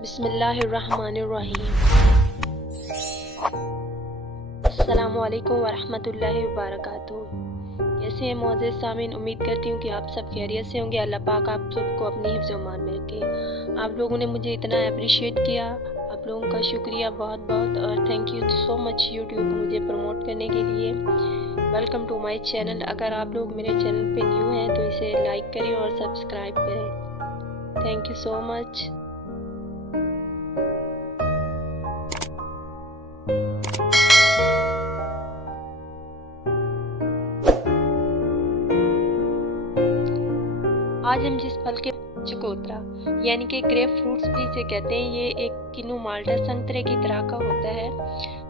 बिस्मिल्लाहिर्रहमानिर्रहीम। अस्सलामुअलैकुम वरहमतुल्लाहि वबरकातुहू। कैसे हैं मोअज़्ज़ज़ सामीन, उम्मीद करती हूँ कि आप सब खैरियत से होंगे। अल्लाह पाक आप सबको अपनी हिफ्ज़ व मान में रखे। आप लोगों ने मुझे इतना अप्रिशिएट किया, आप लोगों का शुक्रिया बहुत बहुत, और thank you so much YouTube मुझे प्रमोट करने के लिए। Welcome to my channel. अगर आप लोग मेरे चैनल पे न्यू हैं तो इसे लाइक करें और सब्सक्राइब करें। Thank you so much. आज हम जिस फल के चकोतरा यानी कि ग्रेप फ्रूट्स भी इसे कहते हैं, ये एक किन्नू माल्टा संतरे की तरह का होता है,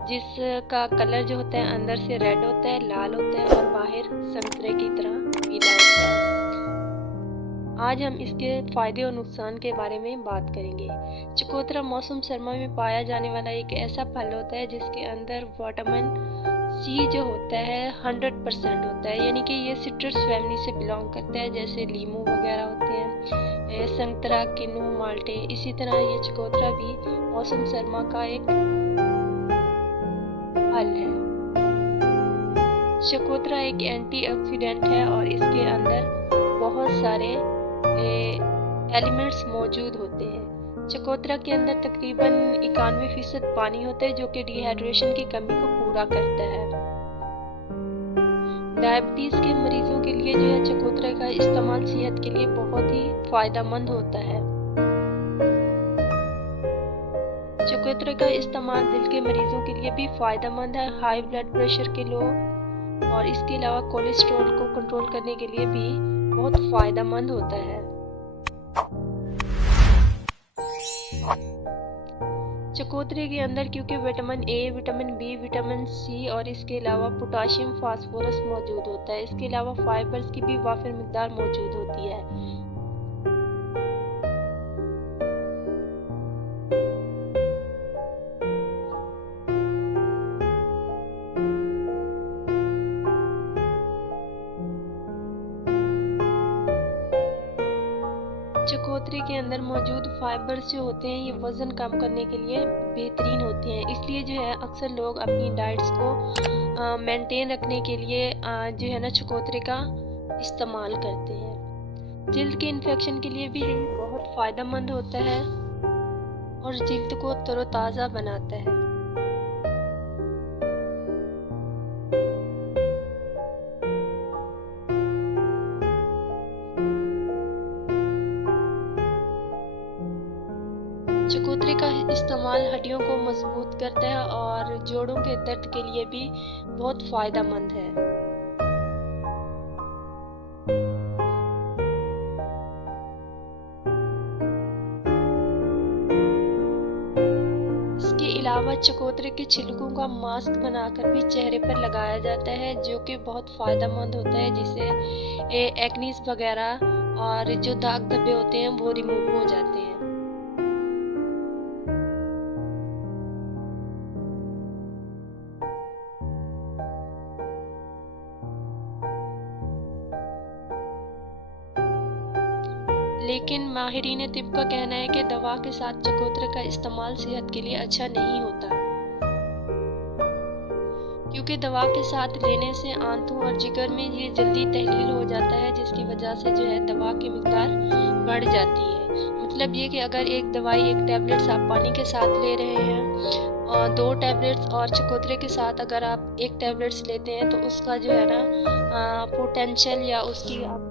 जिसका कलर जो होता है अंदर से रेड होता है, लाल होता है और बाहर संतरे की तरह पीला होता है। आज हम इसके फ़ायदे और नुकसान के बारे में बात करेंगे। चकोतरा मौसम सरमा में पाया जाने वाला एक ऐसा फल होता है जिसके अंदर विटामिन सी जो होता है 100% होता है, यानी कि ये सिट्रस फैमिली से बिलोंग करता है, जैसे लीमू वगैरह होते हैं, संतरा, किन्नू, माल्टे। इसी तरह ये चकोतरा भी मौसम सरमा का एक फल है। चकोतरा एक एंटीऑक्सीडेंट है और इसके अंदर बहुत सारे एलिमेंट्स मौजूद होते हैं। चकोतरा के अंदर तकरीबन 91% पानी होता है, जो कि डिहाइड्रेशन की कमी को पूरा करता है। डायबिटीज़ के मरीजों के लिए जो है चकोतरा का इस्तेमाल सेहत के लिए बहुत ही फ़ायदेमंद होता है। चकोतरा का इस्तेमाल दिल के मरीजों के लिए भी फ़ायदेमंद है, हाई ब्लड प्रेशर के लोग, और इसके अलावा कोलेस्ट्रॉल को कंट्रोल करने के लिए भी बहुत फ़ायदेमंद होता है। चकोतरे के अंदर क्योंकि vitamin A, vitamin B, vitamin C और इसके अलावा पोटाशियम, फास्फोरस मौजूद होता है। इसके अलावा फाइबर्स की भी वाफिर मिकदार मौजूद होती है। चकोतरे के अंदर मौजूद फाइबर्स जो होते हैं ये वज़न कम करने के लिए बेहतरीन होते हैं, इसलिए जो है अक्सर लोग अपनी डाइट्स को मेंटेन रखने के लिए जो है ना चकोतरे का इस्तेमाल करते हैं। जिल्द के इन्फेक्शन के लिए भी बहुत फ़ायदेमंद होता है और जिल्द को तरोताज़ा बनाता है। चकोतरे का इस्तेमाल हड्डियों को मजबूत करता है और जोड़ों के दर्द के लिए भी बहुत फ़ायदेमंद है। इसके अलावा चकोतरे के छिलकों का मास्क बनाकर भी चेहरे पर लगाया जाता है, जो कि बहुत फ़ायदेमंद होता है, जिससे एक्नीज वगैरह और जो दाग धब्बे होते हैं वो रिमूव हो जाते हैं। लेकिन माहिरीन तिब का कहना है कि दवा के साथ चकोतरे का इस्तेमाल सेहत के लिए अच्छा नहीं होता, क्योंकि दवा के साथ लेने से आंतों और जिगर में ये जल्दी तहलील हो जाता है, जिसकी वजह से जो है दवा की मिकदार बढ़ जाती है। मतलब ये कि अगर एक दवाई, एक टैबलेट्स आप पानी के साथ ले रहे हैं और 2 टैबलेट्स और चकोतरे के साथ अगर आप 1 टैबलेट्स लेते हैं तो उसका जो है ना पोटेंशियल या उसकी आप